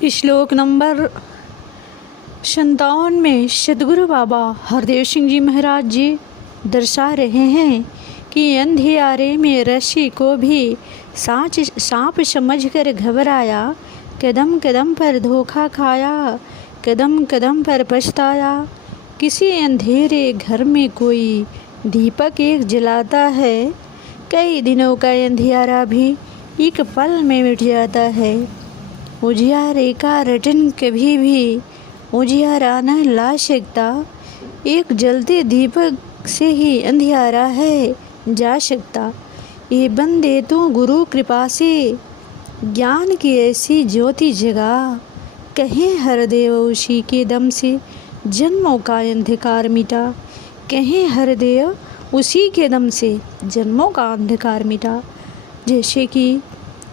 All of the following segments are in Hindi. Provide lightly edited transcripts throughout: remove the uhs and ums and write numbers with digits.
श्लोक नंबर 57 में सदगुरु बाबा हरदेव सिंह जी महाराज जी दर्शा रहे हैं कि अंधियारे में रस्सी को भी सांप समझकर घबराया, कदम कदम पर धोखा खाया, कदम कदम पर पछताया। किसी अंधेरे घर में कोई दीपक एक जलाता है, कई दिनों का अंधियारा भी एक पल में मिट जाता है। उजियारे का रटन कभी भी उजियारा न ला सकता, एक जलते दीपक से ही अंधियारा है जा सकता। ये बंदे तो गुरु कृपा से ज्ञान की ऐसी ज्योति जगा, कहें हरदेव उसी के दम से जन्मों का अंधकार मिटा, कहें हरदेव उसी के दम से जन्मों का अंधकार मिटा। जैसे कि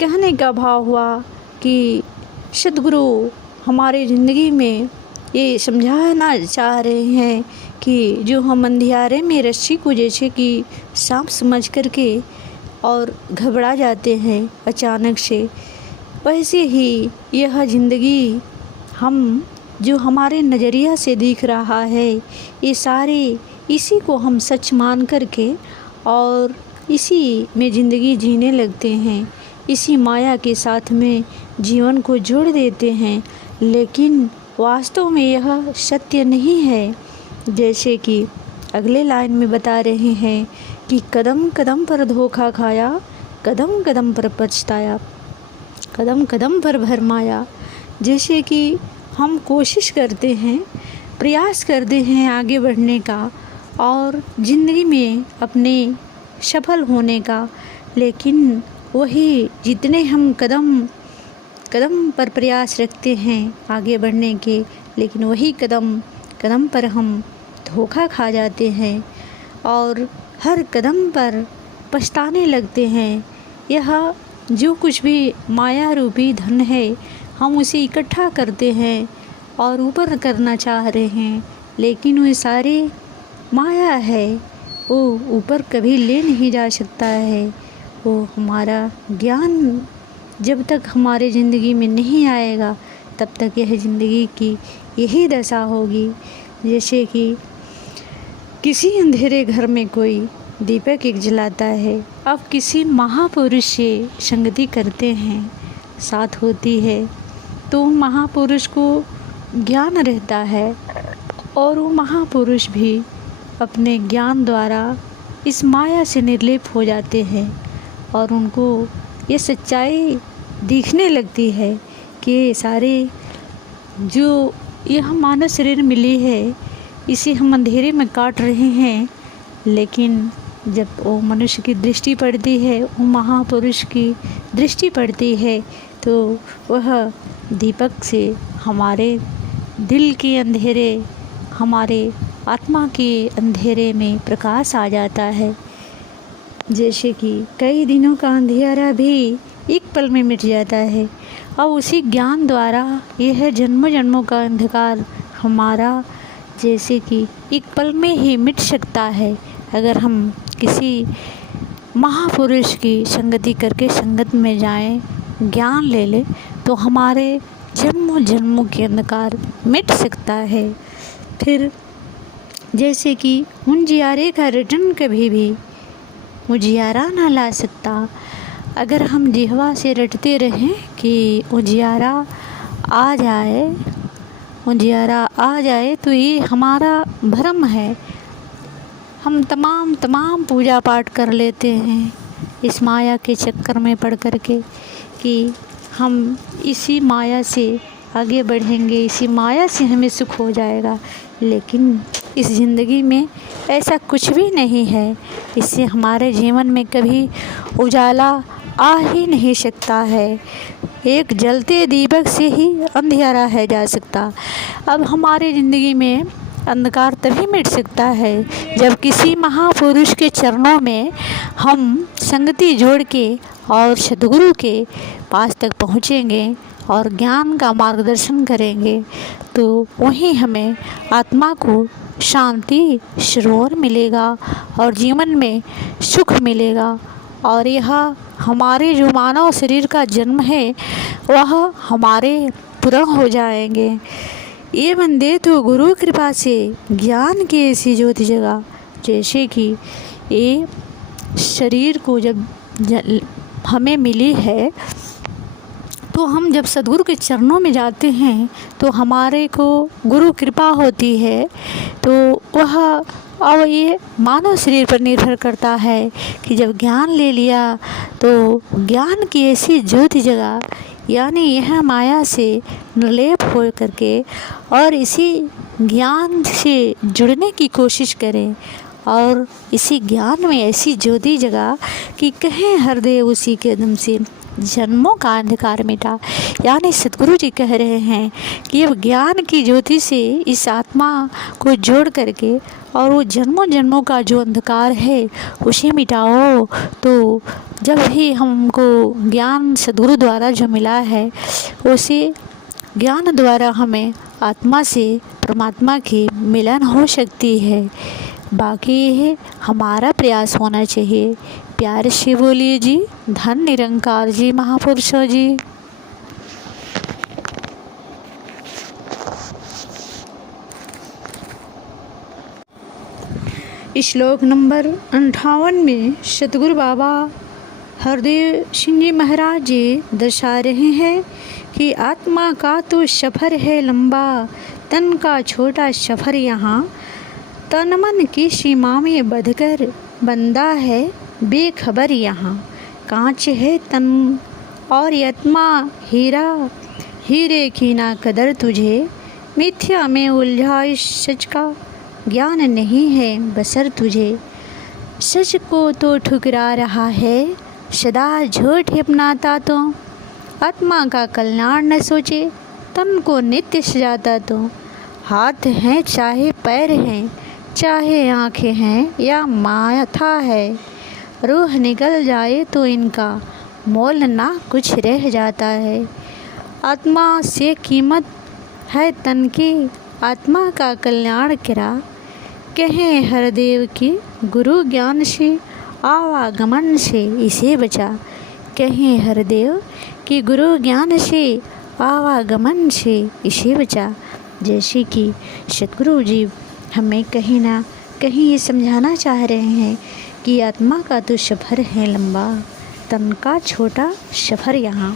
कहने का भाव हुआ कि सदगुरु हमारे ज़िंदगी में ये समझाना चाह रहे हैं कि जो हम अंधियारे में रस्सी को जैसे कि सांप समझ करके और घबरा जाते हैं अचानक से, वैसे ही यह ज़िंदगी हम जो हमारे नज़रिया से दिख रहा है, ये सारे इसी को हम सच मान करके और इसी में ज़िंदगी जीने लगते हैं, इसी माया के साथ में जीवन को जोड़ देते हैं। लेकिन वास्तव में यह सत्य नहीं है। जैसे कि अगले लाइन में बता रहे हैं कि कदम कदम पर धोखा खाया, कदम कदम पर पछताया, कदम कदम पर भरमाया। जैसे कि हम कोशिश करते हैं, प्रयास करते हैं आगे बढ़ने का और ज़िंदगी में अपने सफल होने का, लेकिन वही जितने हम कदम कदम पर प्रयास रखते हैं आगे बढ़ने के, लेकिन वही कदम कदम पर हम धोखा खा जाते हैं और हर कदम पर पछताने लगते हैं। यह जो कुछ भी माया रूपी धन है, हम उसे इकट्ठा करते हैं और ऊपर करना चाह रहे हैं, लेकिन वो सारे माया है, वो ऊपर कभी ले नहीं जा सकता है। वो हमारा ज्ञान जब तक हमारे ज़िंदगी में नहीं आएगा, तब तक यह ज़िंदगी की यही दशा होगी। जैसे कि किसी अंधेरे घर में कोई दीपक एक जलाता है, अब किसी महापुरुष से संगति करते हैं, साथ होती है, तो महापुरुष को ज्ञान रहता है और वो महापुरुष भी अपने ज्ञान द्वारा इस माया से निर्लेप हो जाते हैं और उनको ये सच्चाई दिखने लगती है कि सारे जो यह मानव शरीर मिली है, इसे हम अंधेरे में काट रहे हैं। लेकिन जब वो मनुष्य की दृष्टि पड़ती है, वो महापुरुष की दृष्टि पड़ती है, तो वह दीपक से हमारे दिल के अंधेरे, हमारे आत्मा के अंधेरे में प्रकाश आ जाता है। जैसे कि कई दिनों का अंधियारा भी एक पल में मिट जाता है और उसी ज्ञान द्वारा यह जन्मों जन्मों का अंधकार हमारा जैसे कि एक पल में ही मिट सकता है। अगर हम किसी महापुरुष की संगति करके संगत में जाएं, ज्ञान ले लें, तो हमारे जन्मों जन्मों के अंधकार मिट सकता है। फिर जैसे कि उजियारे का रटन कभी भी उजियारा ना ला सकता। अगर हम जिह्वा से रटते रहें कि उजियारा आ जाए, उजियारा आ जाए, तो ये हमारा भ्रम है। हम तमाम पूजा पाठ कर लेते हैं इस माया के चक्कर में पड़ कर के कि हम इसी माया से आगे बढ़ेंगे, इसी माया से हमें सुख हो जाएगा। लेकिन इस ज़िंदगी में ऐसा कुछ भी नहीं है। इससे हमारे जीवन में कभी उजाला आ ही नहीं सकता है। एक जलते दीपक से ही अंधियारा है जा सकता। अब हमारे ज़िंदगी में अंधकार तभी मिट सकता है जब किसी महापुरुष के चरणों में हम संगति जोड़ के और सद्गुरु के पास तक पहुँचेंगे और ज्ञान का मार्गदर्शन करेंगे, तो वहीं हमें आत्मा को शांति, सुरूर मिलेगा और जीवन में सुख मिलेगा। और यह हमारे जो मानव शरीर का जन्म है वह हमारे पूर्ण हो जाएंगे। ये बंदे तो गुरु कृपा से ज्ञान की ऐसी ज्योति जगा, जैसे कि ये शरीर को जब हमें मिली है तो हम जब सद्गुरु के चरणों में जाते हैं तो हमारे को गुरु कृपा होती है। तो वह और ये मानव शरीर पर निर्भर करता है कि जब ज्ञान ले लिया तो ज्ञान की ऐसी ज्योति जगा, यानी यह माया से निर्लेप हो करके और इसी ज्ञान से जुड़ने की कोशिश करें और इसी ज्ञान में ऐसी ज्योति जगा कि कहें हृदय उसी के दम से जन्मों का अंधकार मिटा। यानी सद्गुरु जी कह रहे हैं कि अब ज्ञान की ज्योति से इस आत्मा को जोड़ करके और वो जन्मों जन्मों का जो अंधकार है उसे मिटाओ। तो जब भी हमको ज्ञान सद्गुरु द्वारा जो मिला है उसे ज्ञान द्वारा हमें आत्मा से परमात्मा की मिलन हो सकती है। बाकी यह हमारा प्रयास होना चाहिए। प्यार से बोलिए जी, धन निरंकार जी, महापुरुषों जी। श्लोक नंबर 58 में सतगुरु बाबा हरदेव सिंह जी महाराज जी दर्शा रहे हैं कि आत्मा का तो सफ़र है लंबा, तन का छोटा सफ़र यहाँ। तन मन की सीमा में बंधकर बंदा है बेखबर यहाँ। कांच है तन और आत्मा हीरा, हीरे की ना कदर तुझे। मिथ्या में उलझा इस सच का ज्ञान नहीं है बसर तुझे। सच को तो ठुकरा रहा है सदा झूठ अपनाता तो। आत्मा का कल्याण न सोचे तन को नित्य सजाता तो। हाथ हैं चाहे पैर हैं, चाहे आँखें हैं या माथा है, रूह निकल जाए तो इनका मोल ना कुछ रह जाता है। आत्मा से कीमत है तन की, आत्मा का कल्याण करा। कहें हरदेव की गुरु ज्ञान से आवागमन से इसे बचा। कहें हरदेव कि गुरु ज्ञान से आवागमन से इसे बचा। जैसे कि सतगुरु जी हमें कहीं ना कहीं ये समझाना चाह रहे हैं कि आत्मा का तो सफ़र है लंबा, तन का छोटा सफ़र यहाँ।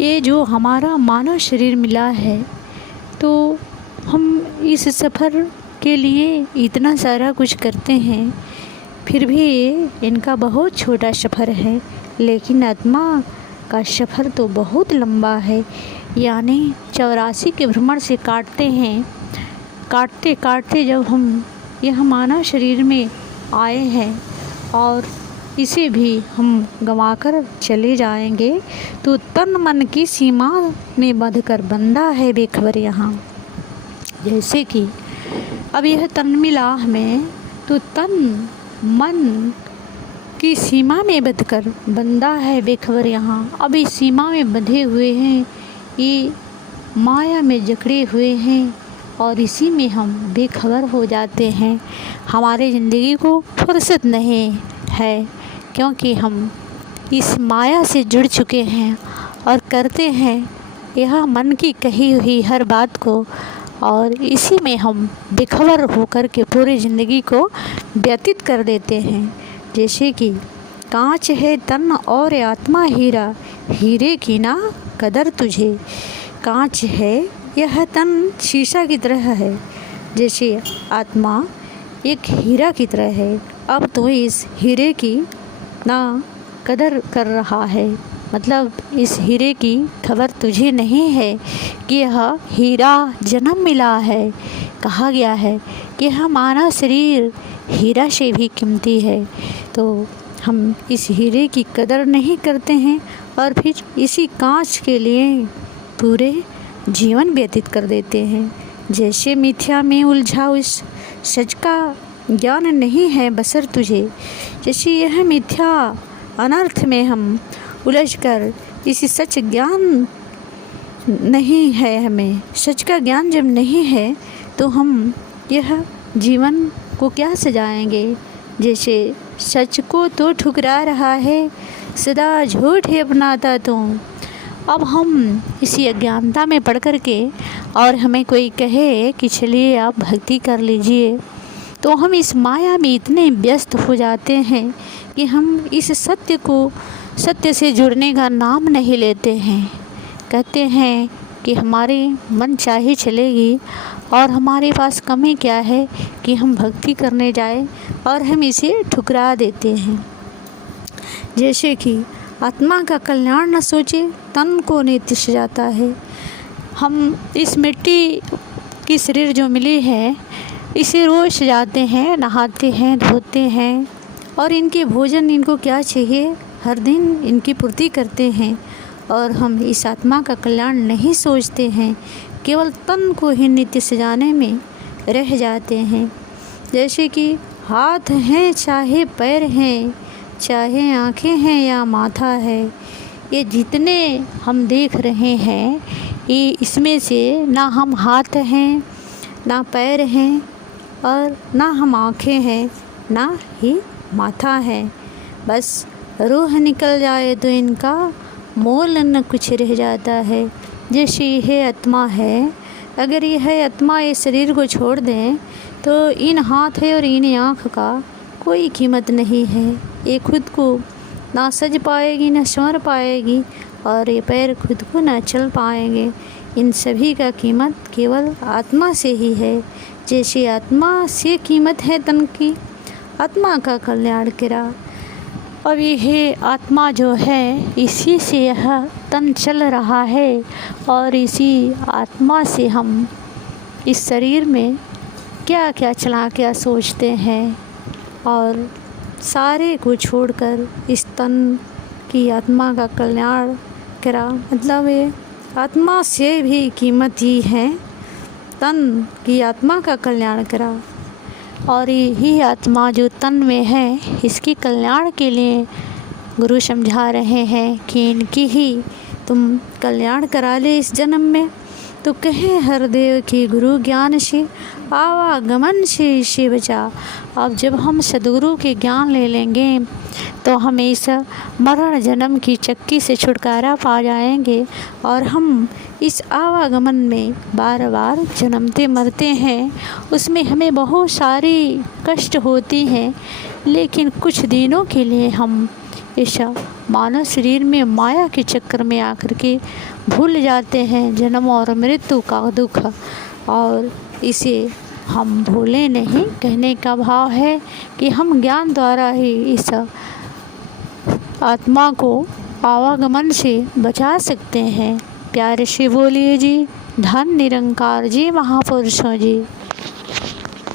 ये जो हमारा मानव शरीर मिला है तो हम इस सफ़र के लिए इतना सारा कुछ करते हैं, फिर भी इनका बहुत छोटा सफ़र है। लेकिन आत्मा का सफ़र तो बहुत लंबा है। यानी 84 के भ्रमण से काटते हैं, काटते काटते जब हम यह मानव शरीर में आए हैं और इसे भी हम गंवाकर चले जाएंगे तो तन मन की सीमा में बंधकर बंदा है बेखबर यहाँ। जैसे कि अब यह तन मिला हमें तो तन मन की सीमा में बंधकर बंदा है बेखबर यहाँ। अब इस सीमा में बंधे हुए हैं, ये माया में जकड़े हुए हैं और इसी में हम बेखबर हो जाते हैं। हमारे ज़िंदगी को फुर्सत नहीं है क्योंकि हम इस माया से जुड़ चुके हैं और करते हैं यह मन की कही हुई हर बात को, और इसी में हम बेखबर होकर के पूरी ज़िंदगी को व्यतीत कर देते हैं। जैसे कि कांच है तन और आत्मा हीरा, हीरे की ना कदर तुझे। कांच है यह तन शीशा की तरह है, जैसे आत्मा एक हीरा की तरह है। अब तो इस हीरे की ना कदर कर रहा है, मतलब इस हीरे की खबर तुझे नहीं है कि यह हीरा जन्म मिला है। कहा गया है कि यह मानव शरीर हीरा से भी कीमती है। तो हम इस हीरे की कदर नहीं करते हैं और फिर इसी कांच के लिए पूरे जीवन व्यतीत कर देते हैं। जैसे मिथ्या में उलझा उस सच का ज्ञान नहीं है बसर तुझे। जैसे यह मिथ्या अनर्थ में हम उलझकर इसी सच ज्ञान नहीं है, हमें सच का ज्ञान जब नहीं है तो हम यह जीवन को क्या सजाएंगे। जैसे सच को तो ठुकरा रहा है, सदा झूठ ही अपनाता तू। अब हम इसी अज्ञानता में पड़ कर के और हमें कोई कहे कि चलिए आप भक्ति कर लीजिए, तो हम इस माया में इतने व्यस्त हो जाते हैं कि हम इस सत्य से जुड़ने का नाम नहीं लेते हैं। कहते हैं कि हमारे मन चाहे चलेगी और हमारे पास कमी क्या है कि हम भक्ति करने जाए और हम इसे ठुकरा देते हैं। जैसे कि आत्मा का कल्याण न सोचे तन को नित्य सजाता है। हम इस मिट्टी की शरीर जो मिली है इसे रोज़ सजाते हैं, नहाते हैं, धोते हैं और इनके भोजन इनको क्या चाहिए हर दिन इनकी पूर्ति करते हैं। और हम इस आत्मा का कल्याण नहीं सोचते हैं, केवल तन को ही नित्य सजाने में रह जाते हैं। जैसे कि हाथ हैं चाहे पैर हैं, चाहे आँखें हैं या माथा है, ये जितने हम देख रहे हैं ये इसमें से ना हम हाथ हैं, ना पैर हैं और ना हम आँखें हैं, ना ही माथा है। बस रूह निकल जाए तो इनका मोल न कुछ रह जाता है। जैसे यह आत्मा है, अगर यह आत्मा इस शरीर को छोड़ दें तो इन हाथ है और इन आँख का कोई कीमत नहीं है। ये खुद को ना सज पाएगी, ना संवर पाएगी और ये पैर खुद को ना चल पाएंगे। इन सभी का कीमत केवल आत्मा से ही है। जैसे आत्मा से कीमत है तन की, आत्मा का कल्याण करा। अब यह आत्मा जो है इसी से यह तन चल रहा है और इसी आत्मा से हम इस शरीर में क्या क्या चला क्या सोचते हैं और सारे को छोड़कर इस तन की आत्मा का कल्याण करा। मतलब ये आत्मा से भी कीमत ही है, तन की आत्मा का कल्याण करा। और यही आत्मा जो तन में है इसके कल्याण के लिए गुरु समझा रहे हैं कि इनकी ही तुम कल्याण करा ले इस जन्म में। तो कहे हरदेव की गुरु ज्ञान से आवागमन से इसे बचा। अब जब हम सद्गुरु के ज्ञान ले लेंगे तो हम इस मरण जन्म की चक्की से छुटकारा पा जाएंगे और हम इस आवागमन में बार बार जन्मते मरते हैं, उसमें हमें बहुत सारी कष्ट होती हैं, लेकिन कुछ दिनों के लिए हम इस मानव शरीर में माया के चक्कर में आकर के भूल जाते हैं जन्म और मृत्यु का दुख। और इसे हम भूले नहीं, कहने का भाव है कि हम ज्ञान द्वारा ही इस आत्मा को आवागमन से बचा सकते हैं। प्यारे से बोलिए जी, धन निरंकार जी, महापुरुषों जी।